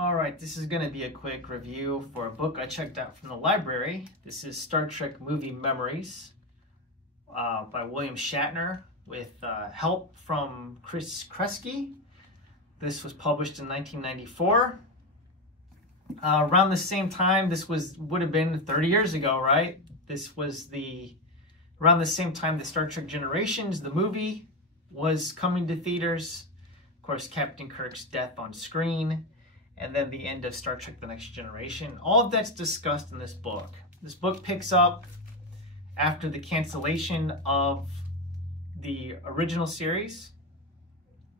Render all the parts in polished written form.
All right, this is going to be a quick review for a book I checked out from the library. This is Star Trek Movie Memories by William Shatner with help from Chris Kresge. This was published in 1994. Around the same time, this would have been 30 years ago, right? This was around the same time that Star Trek Generations, the movie, was coming to theaters. Of course, Captain Kirk's death on screen, and then the end of Star Trek The Next Generation. All of that's discussed in this book. This book picks up after the cancellation of the original series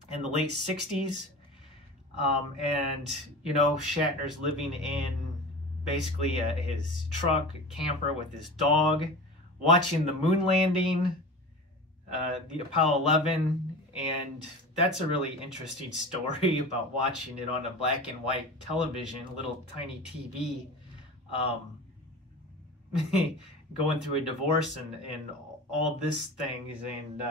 in the late 60s. And, you know, Shatner's living in basically his truck, a camper with his dog, watching the moon landing, the Apollo 11, and that's a really interesting story about watching it on a black and white television, a little tiny TV, going through a divorce and all this things, and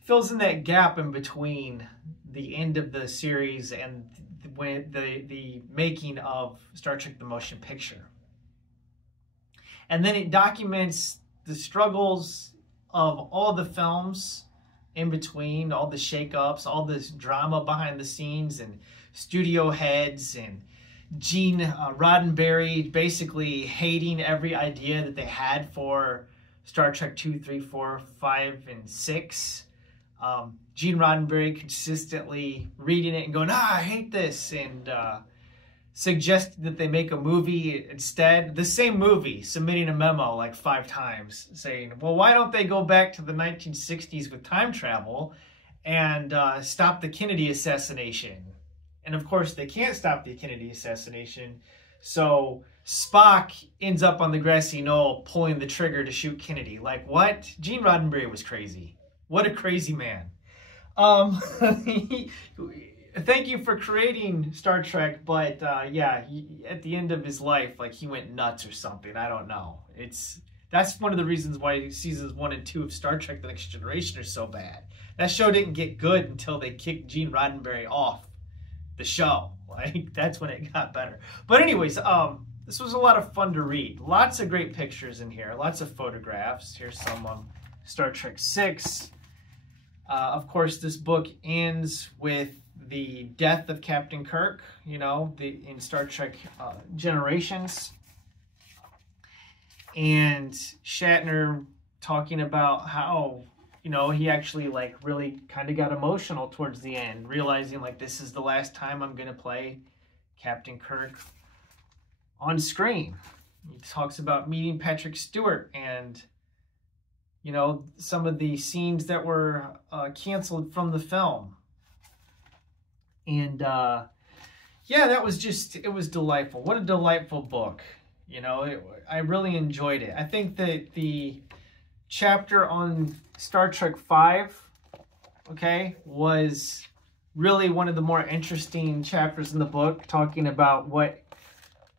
fills in that gap in between the end of the series and when the making of Star Trek the Motion Picture. And then it documents the struggles of all the films in between, all the shakeups, all this drama behind the scenes, and studio heads, and Gene Roddenberry basically hating every idea that they had for Star Trek 2, 3, 4, 5, and 6. Gene Roddenberry consistently reading it and going, I hate this, and suggested that they make a movie instead. The same movie, submitting a memo like 5 times saying, well, why don't they go back to the 1960s with time travel and stop the Kennedy assassination? And of course, they can't stop the Kennedy assassination. So Spock ends up on the grassy knoll pulling the trigger to shoot Kennedy. Like, what? Gene Roddenberry was crazy. What a crazy man. Thank you for creating Star Trek, but yeah, at the end of his life, like, he went nuts or something. I don't know. That's one of the reasons why seasons 1 and 2 of Star Trek The Next Generation are so bad. That show didn't get good until they kicked Gene Roddenberry off the show. Like, that's when it got better. But anyways, this was a lot of fun to read. Lots of great pictures in here. Lots of photographs. Here's some Star Trek 6. Of course, this book ends with the death of Captain Kirk, you know, in Star Trek Generations. And Shatner talking about how, you know, he actually, like, really kind of got emotional towards the end, realizing, like, this is the last time I'm going to play Captain Kirk on screen. He talks about meeting Patrick Stewart and, you know, some of the scenes that were canceled from the film. And yeah, that was just, it was delightful. What a delightful book. You know, I really enjoyed it. I think that the chapter on Star Trek 5, okay, was really one of the more interesting chapters in the book, talking about what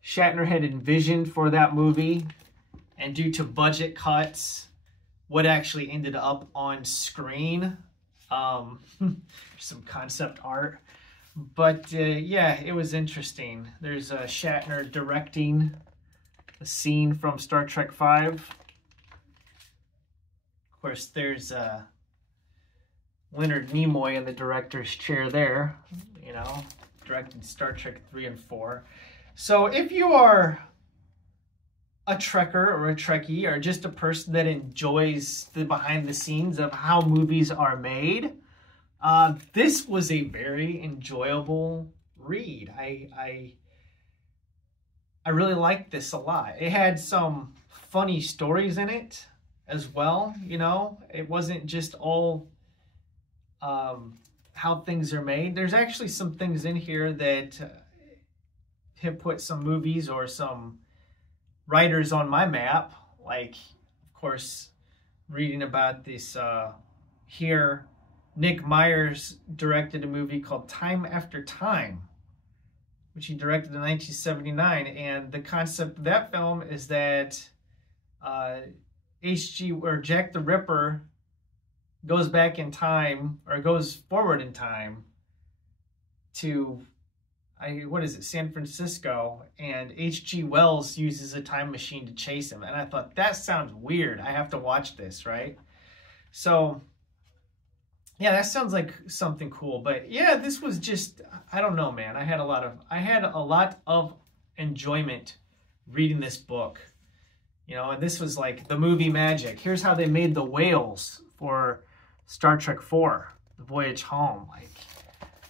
Shatner had envisioned for that movie, and due to budget cuts, what actually ended up on screen. Some concept art. But yeah, it was interesting. There's Shatner directing a scene from Star Trek 5. Of course, there's Leonard Nimoy in the director's chair there, you know, directing Star Trek 3 and 4. So if you are a Trekker or a Trekkie, or just a person that enjoys the behind the scenes of how movies are made, this was a very enjoyable read. I really liked this a lot. It had some funny stories in it as well, you know. It wasn't just all how things are made. There's actually some things in here that have put some movies or some writers on my map. Like, of course, reading about this here, Nick Myers directed a movie called Time After Time, which he directed in 1979. And the concept of that film is that Jack the Ripper goes back in time, or goes forward in time to what is it, San Francisco, and H.G. Wells uses a time machine to chase him. And I thought, that sounds weird. I have to watch this, right? So, yeah, that sounds like something cool. But yeah, this was just, I don't know, man. I had a lot of enjoyment reading this book. You know, and this was like the movie magic. Here's how they made the whales for Star Trek IV, The Voyage Home. Like,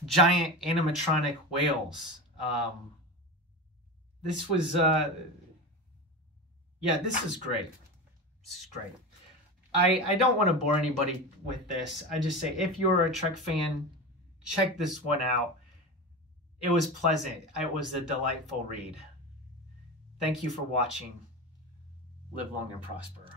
giant animatronic whales. This was, yeah, this is great. This is great. I don't want to bore anybody with this. I just say, if you're a Trek fan, check this one out. It was pleasant. It was a delightful read. Thank you for watching. Live long and prosper.